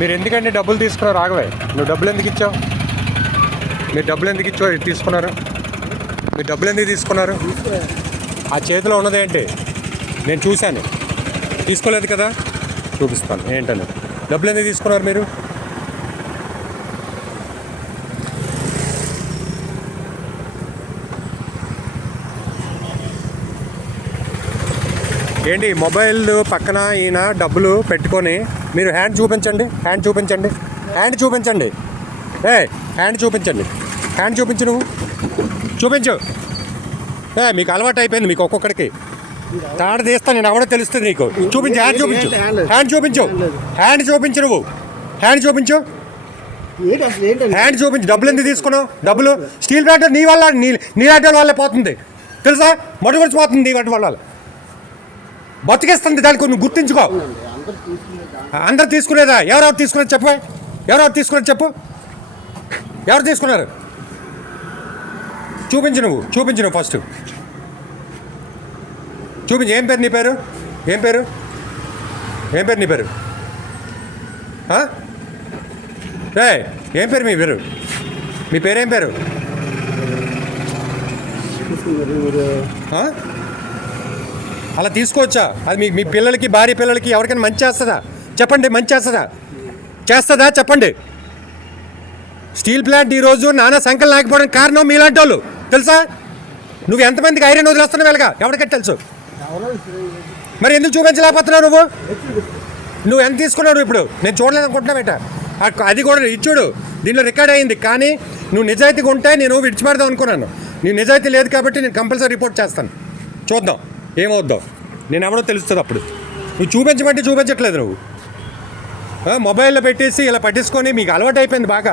మీరు ఎందుకండి డబ్బులు తీసుకున్నారు? రాఘవే, నువ్వు డబ్బులు ఎందుకు ఇచ్చావు? మీరు డబ్బులు ఎందుకు ఇచ్చావు తీసుకున్నారు? మీరు డబ్బులు ఎందుకు తీసుకున్నారు? ఆ చేతిలో ఉన్నదేంటి? నేను చూశాను, తీసుకోలేదు కదా, చూపిస్తాను ఏంటని. డబ్బులు ఎందుకు తీసుకున్నారు మీరు? ఏంటి మొబైల్ పక్కన ఈయన డబ్బులు పెట్టుకొని మీరు హ్యాండ్ చూపించండి, హ్యాండ్ చూపించండి, హ్యాండ్ చూపించండి, హ్యాండ్ చూపించండి, హ్యాండ్ చూపించు, నువ్వు చూపించు. మీకు అలవాటు అయిపోయింది, మీకు ఒక్కొక్కడికి తాడు తీస్తా నేను ఎవడో తెలుస్తుంది నీకు. చూపించు, హ్యాండ్ చూపించు, హ్యాండ్ చూపించు, హ్యాండ్ చూపించు, నువ్వు హ్యాండ్ చూపించు, హ్యాండ్ చూపించు. డబ్బులు ఎందుకు తీసుకున్నావు? డబ్బులు స్టీల్ ప్లాంట్ నీ వల్ల, నీలాంటి వాళ్ళే పోతుంది తెలుసా, మడుగుడిచిపోతుంది నీ వాటి వల్ల, బతికేస్తుంది. దానికి నువ్వు గుర్తించుకో. అందరు తీసుకునేదా? ఎవరెవరు తీసుకున్నారు చెప్పు, ఎవరెవరు తీసుకున్నారు చెప్పు, ఎవరు తీసుకున్నారు? చూపించు, నువ్వు చూపించు, నువ్వు ఫస్ట్ చూపించు. ఏం పేరు నీ పేరు? ఏం పేరు? ఏం పేరు నీ పేరు? ఏం పేరు మీ పేరు? మీ పేరేం పేరు? అలా తీసుకోవచ్చా? అది మీ పిల్లలకి, భార్య పిల్లలకి ఎవరికైనా మంచి చేస్తుందా చెప్పండి? మంచి చేస్తుందా? చేస్తుందా చెప్పండి? స్టీల్ ప్లాంట్ ఈరోజు నానా సంఖ్యలు లేకపోవడానికి కారణం మీలాంటి వాళ్ళు తెలుసా? నువ్వు ఎంతమందికి ఐరన్ వదిలేస్తున్నావు వెళ్ళగా ఎవరికైతే తెలుసు. మరి ఎందుకు చూపించలేకపోతున్నావు నువ్వు? నువ్వు ఎంత తీసుకున్నావు ఇప్పుడు? నేను చూడలేదు అనుకుంటున్నావేట. అది కూడా ఇచ్చుడు దీనిలో రికార్డ్ అయింది. కానీ నువ్వు నిజాయితీగా ఉంటే నేను విడిచిపెడదాం అనుకున్నాను. నీ నిజాయితీ లేదు కాబట్టి నేను కంపల్సరీ రిపోర్ట్ చేస్తాను. చూద్దాం ఏమవుద్దాం. నేను ఎవడో తెలుస్తుంది అప్పుడు. నువ్వు చూపించమంటే చూపించట్లేదు. నువ్వు మొబైల్లో పెట్టేసి ఇలా పట్టించుకొని మీకు అలవాటు అయిపోయింది బాగా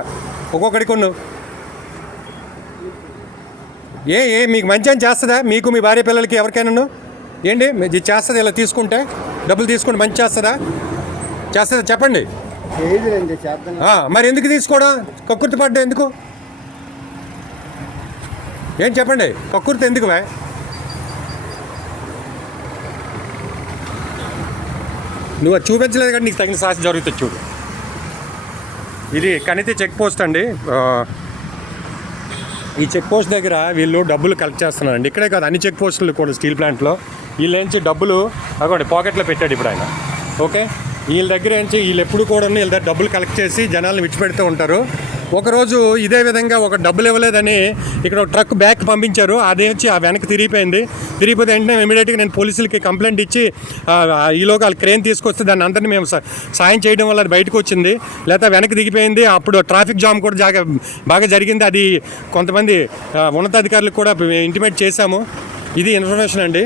ఒక్కొక్కడికి. నువ్వు మీకు మంచి అని చేస్తుందా? మీకు మీ భార్య పిల్లలకి ఎవరికైనా ఏంటి ఇది చేస్తుంది? ఇలా తీసుకుంటే డబ్బులు తీసుకుంటే మంచి చేస్తుందా? చేస్తుందా చెప్పండి? మరి ఎందుకు తీసుకోవడం? కక్కుర్తి పడ్డా ఎందుకు? ఏం చెప్పండి, కక్కుర్తి ఎందుకు? నువ్వు అది చూపించలేదు కానీ నీకు తగిన శాస్తి జరుగుతుంది. చూడు, ఇది కనితి చెక్ పోస్ట్ అండి. ఈ చెక్ పోస్ట్ దగ్గర వీళ్ళు డబ్బులు కలెక్ట్ చేస్తున్నారండి. ఇక్కడే కాదు, అన్ని చెక్ పోస్టులు కూడా స్టీల్ ప్లాంట్లో వీళ్ళు ఏంచి డబ్బులు అక్కడ పాకెట్లో పెట్టాడు ఇప్పుడు ఆయన. ఓకే, వీళ్ళ దగ్గర ఏంచి వీళ్ళు ఎప్పుడు కూడా వీళ్ళ దగ్గర డబ్బులు కలెక్ట్ చేసి జనాలను విడిచిపెడుతూ ఉంటారు. ఒకరోజు ఇదే విధంగా ఒక డబ్బులు ఇవ్వలేదని ఇక్కడ ఒక ట్రక్ బ్యాక్ పంపించారు. అదే వచ్చి ఆ వెనక్కి తిరిగిపోతే వెంటనే ఇమీడియట్గా నేను పోలీసులకి కంప్లైంట్ ఇచ్చి ఈలోగా వాళ్ళు క్రేన్ తీసుకొస్తే దాన్ని అందరినీ మేము సాయం చేయడం వల్ల అది బయటకు వచ్చింది. లేకపోతే వెనక్కి దిగిపోయింది. అప్పుడు ట్రాఫిక్ జామ్ కూడా బాగా జరిగింది. అది కొంతమంది ఉన్నతాధికారులకు కూడా ఇంటిమేట్ చేశాము. ఇది ఇన్ఫర్మేషన్ అండి.